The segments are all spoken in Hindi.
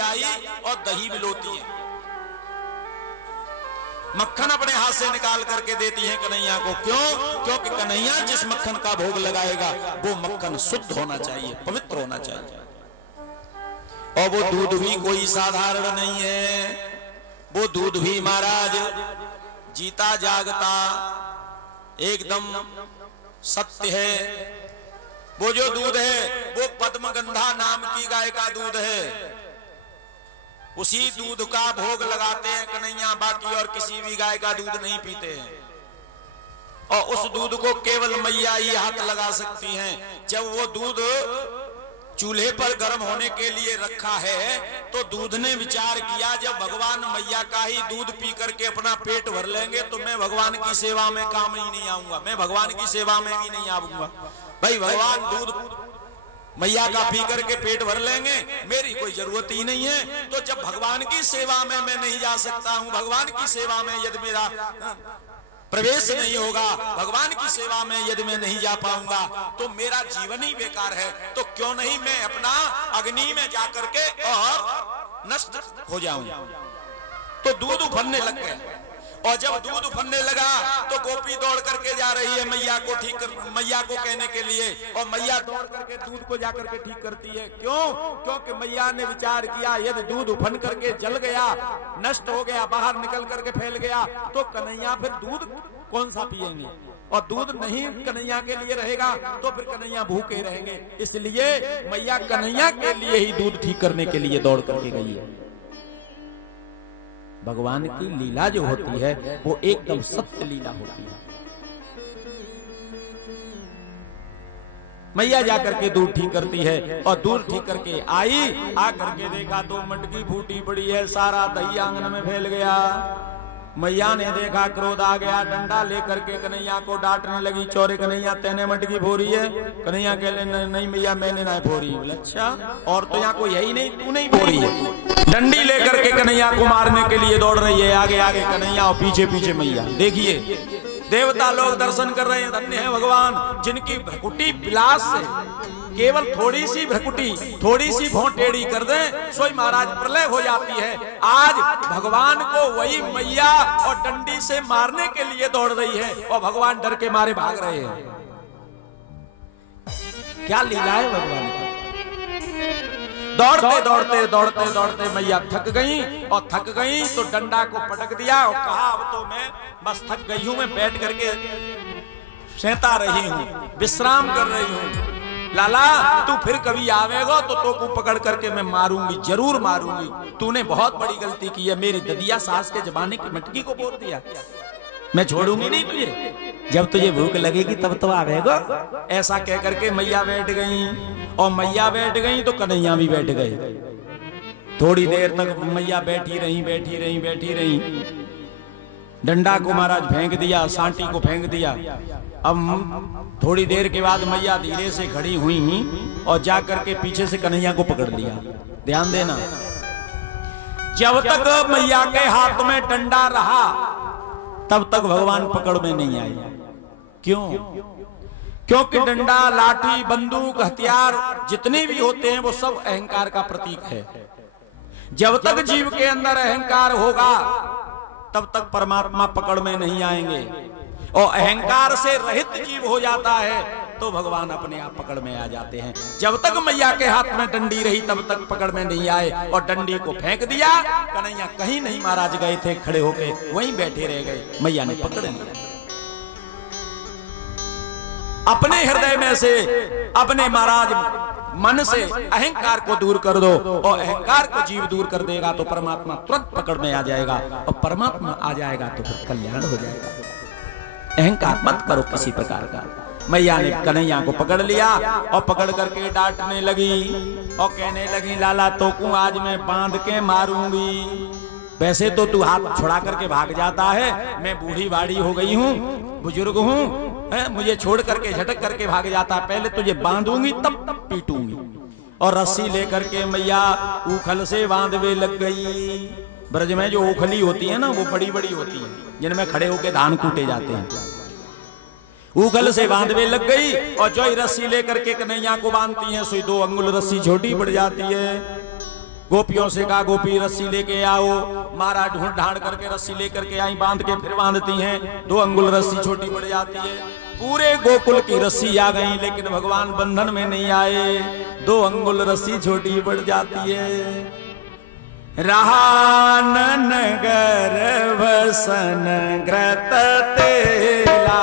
मैयाई और दही मिलोती है। मक्खन अपने हाथ से निकाल करके देती है कन्हैया को। क्यों? क्योंकि कन्हैया जिस मक्खन का भोग लगाएगा वो मक्खन शुद्ध होना चाहिए, पवित्र होना चाहिए। और वो दूध भी कोई साधारण नहीं है, वो दूध भी महाराज जीता जागता एकदम सत्य है। वो जो दूध है वो पद्मगंधा नाम की गाय का दूध है। उसी दूध का भोग लगाते हैं कन्हैया, बाकी और किसी भी गाय का दूध नहीं पीते हैं। और उस दूध को केवल मैया ही हाथ लगा सकती हैं। जब वो दूध चूल्हे पर गर्म होने के लिए रखा है तो दूध ने विचार किया, जब भगवान मैया का ही दूध पी करके अपना पेट भर लेंगे तो मैं भगवान की सेवा में काम ही नहीं आऊंगा, मैं भगवान की सेवा में भी नहीं आऊंगा। भाई भगवान दूध मैया का पी करके पेट भर लेंगे, मेरी कोई जरूरत ही नहीं है। तो जब भगवान की सेवा में मैं नहीं जा सकता हूं, भगवान की सेवा में यदि मेरा प्रवेश नहीं होगा, भगवान की सेवा में यदि मैं नहीं जा पाऊंगा तो मेरा जीवन ही बेकार है। तो क्यों नहीं मैं अपना अग्नि में जाकर के और नष्ट हो जाऊं। तो दूध उफनने लग गए। और जब दूध उफनने लगा तो गोपी दौड़ करके जा रही है मैया को ठीक कर, मैया को कहने के लिए। और मैया दौड़ करके दूध को जाकर के ठीक करती है। क्यों? क्योंकि मैया ने विचार किया यदि दूध उफन करके जल गया, नष्ट हो गया, बाहर निकल करके फैल गया तो कन्हैया फिर दूध कौन सा पिएंगे। और दूध नहीं कन्हैया के लिए रहेगा तो फिर कन्हैया भूखे रहेंगे। इसलिए मैया कन्हैया के लिए ही दूध ठीक करने के लिए दौड़ करके गई है। भगवान की लीला जो होती है वो एकदम सत्य लीला होती है। मैया जाकर के दूध ठीक करती है और दूध ठीक करके आई, आ करके देखा तो मटकी फूटी पड़ी है, सारा दही आंगन में फैल गया। मैया ने देखा, क्रोध आ गया, डंडा लेकर के कन्हैया को डांटने लगी। चौरे कन्हैया तेने मटकी फोड़ी है? कन्हैया कह ले नहीं मैया मैंने ना फोड़ी। बोले अच्छा, और तो यहाँ कोई है ही नहीं, तू नहीं फोड़ी है। डंडी लेकर के कन्हैया को मारने के लिए दौड़ रही है, आगे आगे कन्हैया और पीछे पीछे मैया। देखिए देवता लोग दर्शन कर रहे हैं। धन्य है भगवान जिनकी भ्रकुटी विलास से केवल थोड़ी सी भ्रकुटी, थोड़ी सी भौं टेढ़ी कर दे सोई महाराज प्रलय हो जाती है। आज भगवान को वही मैया और डंडी से मारने के लिए दौड़ रही है और भगवान डर के मारे भाग रहे हैं। क्या लीला है भगवान की। दौड़ते दौड़ते दौड़ते दौड़ते मैया थक गई और थक गई तो डंडा को पटक दिया और कहा अब तो मैं बस थक गई हूं, मैं बैठ करके सहता रही हूं, विश्राम कर रही हूं। लाला तू फिर कभी आवेगा तो को पकड़ करके मैं मारूंगी, जरूर मारूंगी। तूने बहुत बड़ी गलती की है, मेरी ददिया सास के जमाने की मटकी को बोल दिया, मैं छोड़ूंगी नहीं तुझे, जब तुझे भूख लगेगी तब तो आवेगा। ऐसा कह करके मैया बैठ गई और मैया बैठ गई तो कन्हैया भी बैठ गए। थोड़ी देर तक मैया बैठी रही बैठी रही बैठी रही। डंडा को महाराज फेंक दिया, सांटी को फेंक दिया। अब थोड़ी देर के बाद मैया धीरे से खड़ी हुई और जाकर के पीछे से कन्हैया को पकड़ लिया। ध्यान देना, जब तक मैया के हाथ में डंडा रहा तब तक भगवान पकड़ में नहीं आए। क्यों? क्योंकि डंडा, लाठी, बंदूक, हथियार जितने भी होते हैं वो सब अहंकार का प्रतीक है। जब तक जीव के अंदर अहंकार होगा तब तक परमात्मा पकड़ में नहीं आएंगे। और अहंकार से रहित जीव हो जाता है तो भगवान अपने आप पकड़ में आ जाते हैं। जब तक मैया के हाथ में डंडी रही तब तक पकड़ में नहीं आए और डंडी को फेंक दिया। कन्हैया कहीं नहीं महाराज गए थे, खड़े होके वहीं बैठे रह गए। मैया ने पकड़ लिया। अपने हृदय में से, अपने महाराज मन से अहंकार को दूर कर दो और अहंकार को जीव दूर कर देगा तो परमात्मा तुरंत पकड़ में आ जाएगा और परमात्मा आ जाएगा तो फिर कल्याण हो जाएगा। अहंकार मत करो किसी प्रकार का। मैया ने कन्हैया को पकड़ लिया और पकड़ करके डांटने लगी और कहने लगी लाला तो को आज मैं बांध के मारूंगी। वैसे तो तू हाथ छुड़ा करके भाग जाता है, मैं बूढ़ी बाड़ी हो गई हूँ, बुजुर्ग हूँ, मुझे छोड़ करके झटक करके भाग जाता। पहले तुझे बांधूंगी तब पीटूंगी। और रस्सी लेकर के मैया उखल से बांधवे लग गई। ब्रज में जो उखली होती है ना वो बड़ी बड़ी होती है जिनमें खड़े होके धान कूटे जाते हैं। उखल से बांधवे लग गई और जो रस्सी लेकर के कन्हैया को बांधती है सुई 2 अंगुल रस्सी छोटी पड़ जाती है। गोपियों से कहा गोपी रस्सी लेके आओ। महाराज ढूंढ ढांड करके रस्सी लेकर के आई, बांध के फिर बांधती हैं। 2 अंगुल रस्सी छोटी पड़ जाती है। पूरे गोकुल की रस्सी आ गई, लेकिन भगवान बंधन में नहीं आए। 2 अंगुल रस्सी छोटी पड़ जाती है। रहा नगर वसन ग्रत तेला,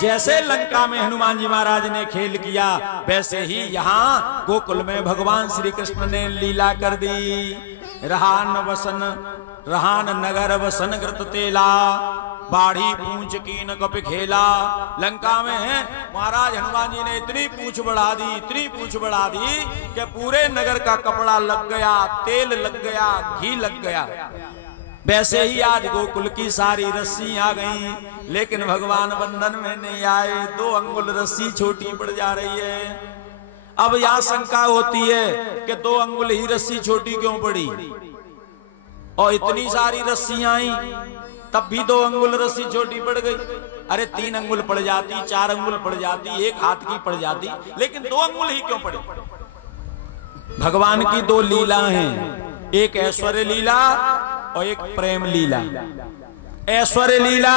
जैसे लंका में हनुमान जी महाराज ने खेल किया, वैसे ही यहाँ गोकुल में भगवान श्री कृष्ण ने लीला कर दी। रहान नगर वसन ग्रत तेला, बाढ़ी पूंछ कीन कप खेला। लंका में महाराज हनुमान जी ने इतनी पूंछ बढ़ा दी, इतनी पूंछ बढ़ा दी कि पूरे नगर का कपड़ा लग गया, तेल लग गया, घी लग गया। वैसे ही आज गोकुल की सारी रस्सी आ गई, लेकिन भगवान बंधन में नहीं आए। 2 अंगुल रस्सी छोटी पड़ जा रही है। अब यहां शंका होती है कि 2 अंगुल ही रस्सी छोटी क्यों पड़ी, और इतनी सारी रस्सियां आई तब भी 2 अंगुल रस्सी छोटी पड़ गई। अरे 3 अंगुल पड़ जाती, 4 अंगुल पड़ जाती, 1 हाथ की पड़ जाती, लेकिन 2 अंगुल ही क्यों पड़ी। भगवान की 2 लीला हैं, एक ऐश्वर्य लीला और एक प्रेम लीला। ऐश्वर्य लीला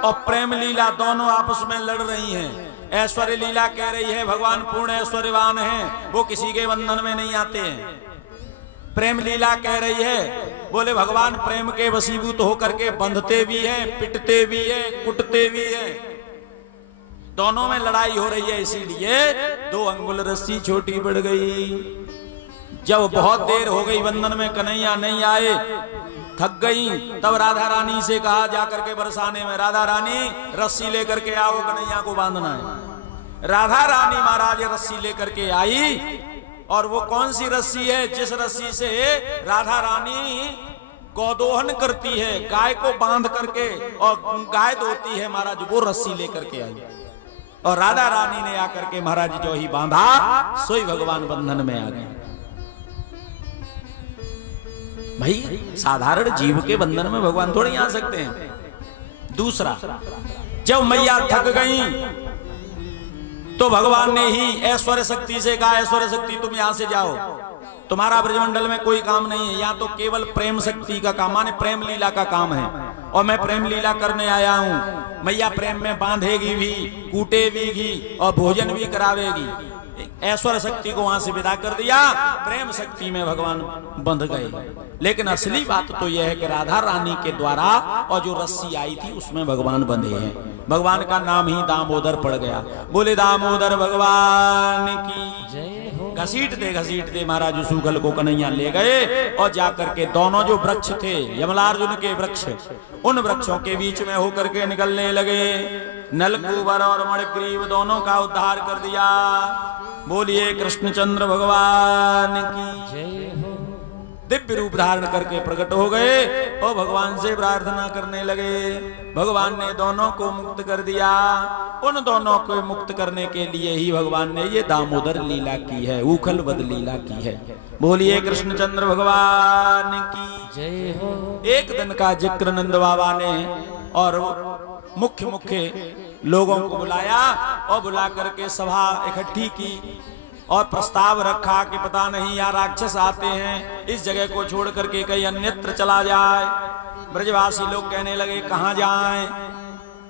और प्रेम लीला दोनों आपस में लड़ रही हैं। ऐश्वर्य लीला कह रही है भगवान पूर्ण ऐश्वर्यवान हैं, वो किसी के बंधन में नहीं आते हैं। प्रेम लीला कह रही है बोले भगवान प्रेम के वशीभूत होकर के बंधते भी हैं, पिटते भी हैं, कुटते भी हैं। दोनों में लड़ाई हो रही है, इसीलिए 2 अंगुल रस्सी छोटी बढ़ गई। जब बहुत देर हो गई बंधन में, कन्हैया नहीं आए, थक गई, तब राधा रानी से कहा जाकर के बरसाने में, राधा रानी रस्सी लेकर के आओ, कन्हैया को बांधना है। राधा रानी महाराज रस्सी लेकर के आई, और वो कौन सी रस्सी है जिस रस्सी से राधा रानी गौदोहन करती है, गाय को बांध करके और गाय धोती है महाराज, वो रस्सी लेकर के आई। और राधा रानी ने आकर के महाराज जो ही बांधा, सोई भगवान बंधन में आ गए। भाई साधारण जीव के बंधन में भगवान थोड़े आ सकते हैं। दूसरा, जब मैया थक गई तो भगवान ने ही ऐश्वर्य शक्ति से कहा, ऐश्वर्य शक्ति तुम यहां से जाओ, तुम्हारा ब्रजमंडल में कोई काम नहीं है, यहाँ तो केवल प्रेम शक्ति का काम, माने प्रेम लीला का काम है, और मैं प्रेम लीला करने आया हूँ। मैया प्रेम में बांधेगी भी, कूटेगी भी और भोजन भी करावेगी। ऐश्वर्य शक्ति को वहां से विदा कर दिया, प्रेम शक्ति में भगवान बंध गए। लेकिन असली बात तो यह है कि राधा रानी के द्वारा और जो रस्सी आई थी उसमें भगवान बंधे हैं। भगवान का नाम ही दामोदर पड़ गया। बोले दामोदर भगवान की जय हो। घसीट दे महाराज सूगल को कन्हैया ले गए, और जाकर के दोनों जो वृक्ष थे यमलार्जुन के वृक्ष, उन वृक्षों के बीच में होकर के निकलने लगे। नलकूबर और मणिग्रीव दोनों का उद्धार कर दिया। बोलिए कृष्णचंद्र भगवान की जय हो। दिव्य रूप धारण करके प्रकट हो गए और भगवान से प्रार्थना करने लगे। भगवान ने दोनों को मुक्त कर दिया। उन दोनों को मुक्त करने के लिए ही भगवान ने ये दामोदर लीला की है, उखल वध लीला की है। बोलिए कृष्णचंद्र भगवान की जय हो। एक दिन का जिक्र नंद बाबा ने और मुख्य लोगों को बुलाया और बुला करके सभा इकट्ठी की और प्रस्ताव रखा कि पता नहीं यार राक्षस आते हैं, इस जगह को छोड़ करके कहीं अन्यत्र चला जाए। ब्रजवासी लोग कहने लगे कहाँ जाएं?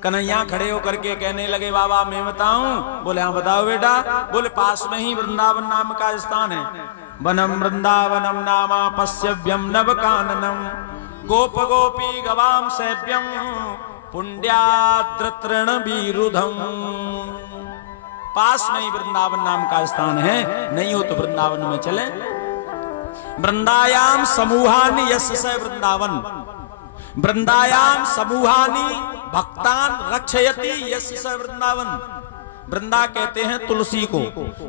कन्हैया खड़े होकर के कहने लगे बाबा मैं बताऊं? बोले हाँ बताओ बेटा। बोले पास में ही वृंदावन नाम का स्थान है। वनम वृंदावनम नामा पश्यव्यम नव काननम गोप गोपी गवाम सेव्यम पुण्ड्याद्रतृण विरुधम। पास में ही वृंदावन नाम का स्थान है, नहीं हो तो वृंदावन में चले। वृंदायाम समूहानि यस्य स वृंदावन, वृंदायाम समूहानि भक्तान रक्षयति यस्य स वृंदावन। वृंदा कहते हैं तुलसी को,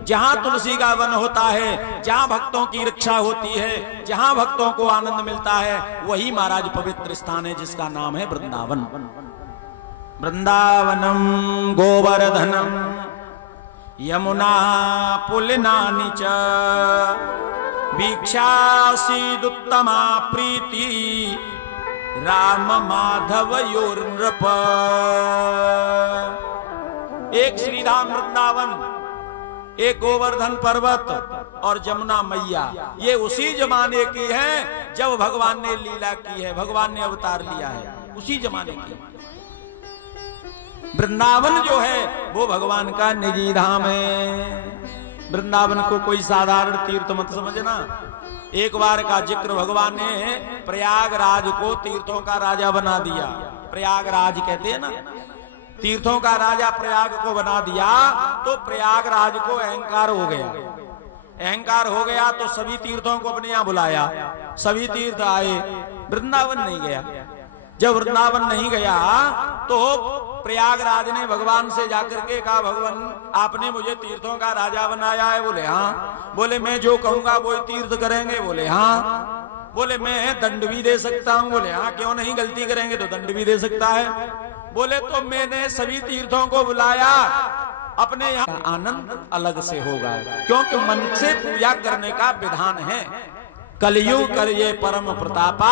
जहां तुलसी का वन होता है, जहां भक्तों की रक्षा होती है, जहां भक्तों को आनंद मिलता है, वही महाराज पवित्र स्थान है जिसका नाम है वृंदावन। वृंदावनम गोवर्धनम यमुना पुलिनानि च वीक्षासीदुत्तमा प्रीति राम माधवयोर्नृप। एक श्रीधाम वृंदावन, एक गोवर्धन पर्वत और जमुना मैया, ये उसी जमाने की है जब भगवान ने लीला की है, भगवान ने अवतार लिया है, उसी जमाने की। वृंदावन जो है वो भगवान का निजी धाम है। वृंदावन को कोई साधारण तीर्थ मत समझना। एक बार का जिक्र भगवान ने प्रयागराज को तीर्थों का राजा बना दिया। प्रयागराज कहते हैं ना, तीर्थों का राजा प्रयाग को बना दिया तो प्रयागराज को अहंकार हो गया। अहंकार हो गया तो सभी तीर्थों को अपने यहां बुलाया, सभी तीर्थ आए, वृंदावन नहीं गया। जब वृंदावन नहीं गया तो प्रयागराज ने भगवान से जाकर के कहा, भगवान आपने मुझे तीर्थों का राजा बनाया है। बोले हाँ। बोले मैं जो कहूंगा वो तीर्थ करेंगे। बोले हाँ। बोले मैं दंड भी दे सकता हूँ। बोले हाँ, क्यों नहीं, गलती करेंगे तो दंड भी दे सकता है। बोले तो मैंने सभी तीर्थों को बुलाया, अपने यहाँ आनंद अलग से होगा, क्योंकि मन से पूजा करने का विधान है। कलयुग करिए परम प्रतापा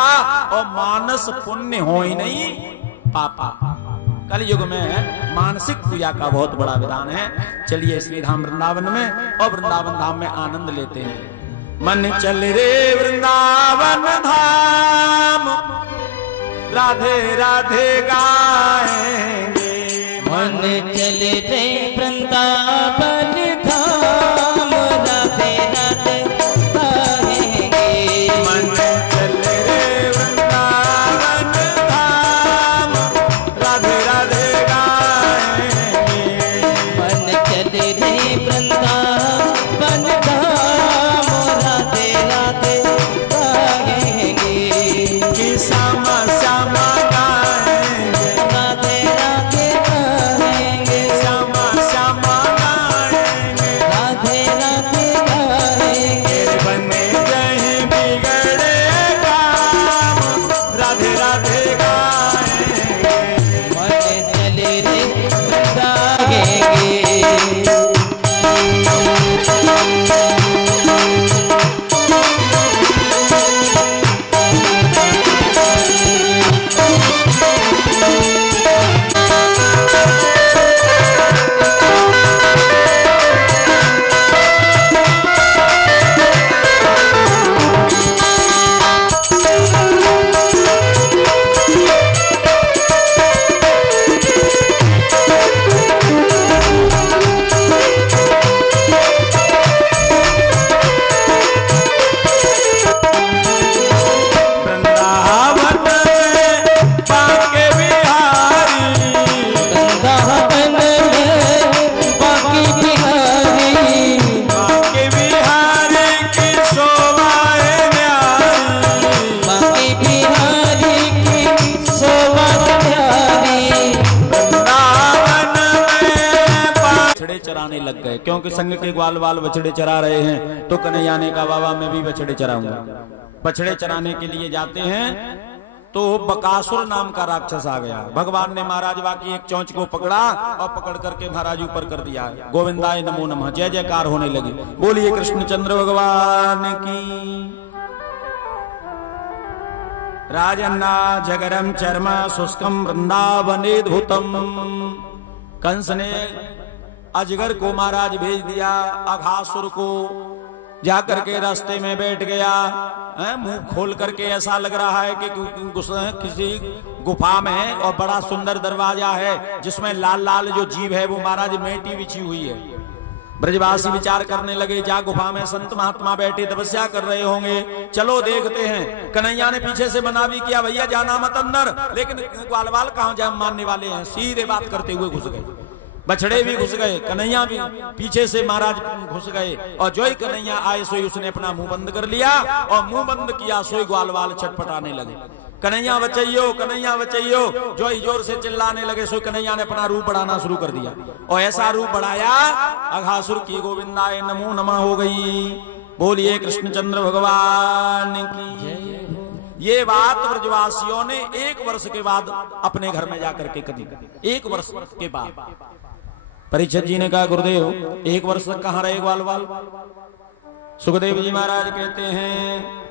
और मानस पुण्य हो ही नहीं पापा। कलयुग में मानसिक पूजा का बहुत बड़ा विधान है। चलिए श्री धाम वृंदावन में और वृंदावन धाम में आनंद लेते हैं। मन चल रे वृंदावन धाम, राधे राधे गाएंगे। मन चल रे वृंदावन धाम, राधे राधे गाएंगे। मन चल रे वृंदावन धाम, राधे राधे गाएंगे। मन चल रे वृंदावन धाम, राधे राधे गाएंगे। कि श्यामा श्यामा गाएंगे, राधे राधे गाएंगे। श्यामा श्यामा गाएंगे। राधे राधे गाएंगे। बने जहीं बिगड़े काम, राधे राधे गाएंगे। मन चल रे गाएंगे। क्योंकि संग के ग्वाल वाल बछड़े चरा रहे हैं तो कन्हैया ने कहा बाबा मैं भी बछड़े चराऊंगा। बछड़े चराने के लिए जाते हैं तो बकासुर नाम का राक्षस आ गया। भगवान ने महाराज बाकी एक चौंच को पकड़ा और पकड़ करके महाराज ऊपर कर दिया। गोविंदाय नमो नमः, जय जयकार होने लगी। बोलिए कृष्णचंद्र भगवान की। राजन्ना जगरम चर्म शुष्कम वृंदावनेद्भुतम। कंस ने अजगर को महाराज भेज दिया, अघासुर को जाकर के रास्ते में बैठ गया, मुंह खोल करके ऐसा लग रहा है कि किसी गुफा में है और बड़ा सुंदर दरवाजा है जिसमें लाल लाल जो जीव है वो महाराज मेटी बिछी हुई है। ब्रजवासी विचार करने लगे, जा गुफा में संत महात्मा बैठे तपस्या कर रहे होंगे, चलो देखते हैं। कन्हैया ने पीछे से मना भी किया, भैया जाना मत अंदर, लेकिन ग्वालवाल कहाँ जा मानने वाले हैं, सीधे बात करते हुए घुस गए। बछड़े भी घुस गए, कन्हैया भी पीछे से महाराज घुस गए, और जो ही कन्हैया आए सोई उसने अपना मुंह बंद कर लिया, और मुंह बंद किया सोई ग्वाल वाल छटपटाने लगे, कन्हैया बचैयो, कन्हैया बचैयो, जो ही जोर से चिल्लाने लगे। सो कन्हैया ने अपना रूप बढ़ाना शुरू कर दिया, और ऐसा रूप बढ़ाया अघासुर की गोविंदाय नमो नमः हो गई। बोलिए कृष्णचंद्र भगवान की। ये बात ब्रजवासियों ने 1 वर्ष के बाद अपने घर में जाकर के करी। 1 वर्ष के बाद परीक्षित जी ने कहा गुरुदेव 1 वर्ष तक कहां रहे ग्वाल वाल? सुखदेव जी महाराज कहते हैं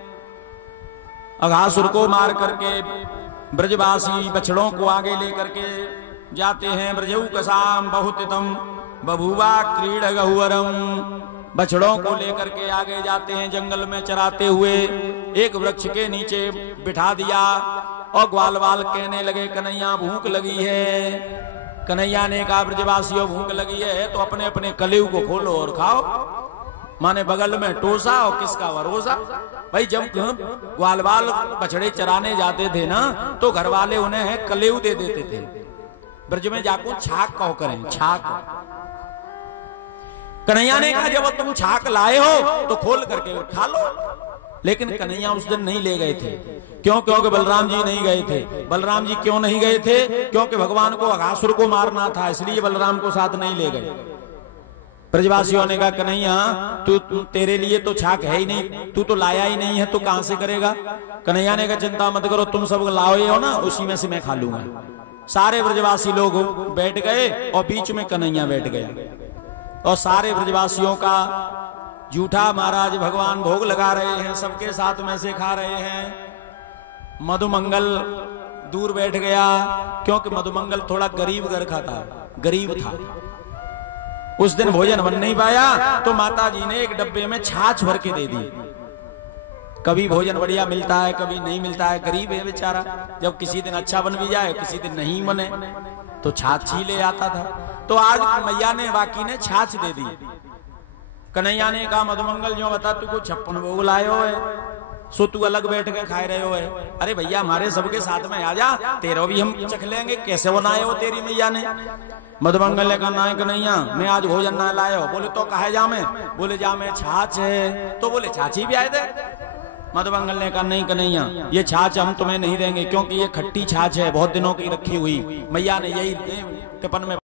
अघासुर को मार करके ब्रजवासी बछड़ों को आगे लेकर के जाते हैं। ब्रजऊ कसाम बहुतितम बभुवा क्रीड गहुवरम। बछड़ों को लेकर के आगे जाते हैं, जंगल में चराते हुए एक वृक्ष के नीचे बिठा दिया, और ग्वाल वाल कहने लगे कन्हैया भूख लगी है। कन्हैया ने कहा ब्रजवासियों भूख लगी है तो अपने अपने कलेऊ को खोलो और खाओ। माने बगल में टोसा और किसका भरोसा। भाई जब ग्वाल वाल बछड़े चराने जाते थे ना तो घर वाले उन्हें कलेऊ दे देते थे। ब्रज में जाको छाक कहो करें, छाक। कन्हैया ने कहा जब तुम छाक लाए हो तो खोल करके खा लो। लेकिन कन्हैया उस दिन नहीं ले गए थे। क्यों? क्योंकि बलराम जी नहीं गए थे। बलराम जी क्यों नहीं गए थे? क्योंकि भगवान को अघासुर को मारना था, इसलिए बलराम को साथ नहीं ले गए। ब्रजवासियों ने कहा कन्हैया तू तेरे लिए तो छाक है ही नहीं, तू तो लाया ही नहीं है, तो कहां से करेगा? कन्हैया ने कहा चिंता मत करो, तुम सब लाओ हो ना, उसी में से मैं खा लूंगा। सारे ब्रजवासी लोग बैठ गए और बीच में कन्हैया बैठ गया, और सारे ब्रजवासियों का जूठा महाराज भगवान भोग लगा रहे हैं, सबके साथ में से खा रहे हैं। मधुमंगल दूर बैठ गया, क्योंकि मधुमंगल थोड़ा गरीब घर का था, गरीब था। उस दिन भोजन बन नहीं पाया तो माता जी ने एक डब्बे में छाछ भर के दे दी। कभी भोजन बढ़िया मिलता है, कभी नहीं मिलता है, गरीब है बेचारा। जब किसी दिन अच्छा बन भी जाए, किसी दिन नहीं बने तो छाछ ही ले आता था। तो आज मैया ने बाकी ने छाछ दे दी। कन्हैया ने कहा मधुमंगल जो बता तू को 56 भोग लाए हो है, सो तू अलग बैठ के खाए रहे हो है। अरे भैया हमारे सबके साथ में आ जा, तेरा भी हम चख लेंगे, कैसे बनाए हो तेरी मैया ने। मधुमंगल ने कहा ना कन्हैया मैं आज भोजन ना लाए हो। बोले तो कहे जा में? बोले जा में छाछ है। तो बोले छाछ ही भी आए थे। मधुमंगल ने कहा नहीं कन्हैया ये छाछ हम तुम्हें नहीं देंगे, क्योंकि ये खट्टी छाछ है, बहुत दिनों की रखी हुई। मैया ने यही टिफिन में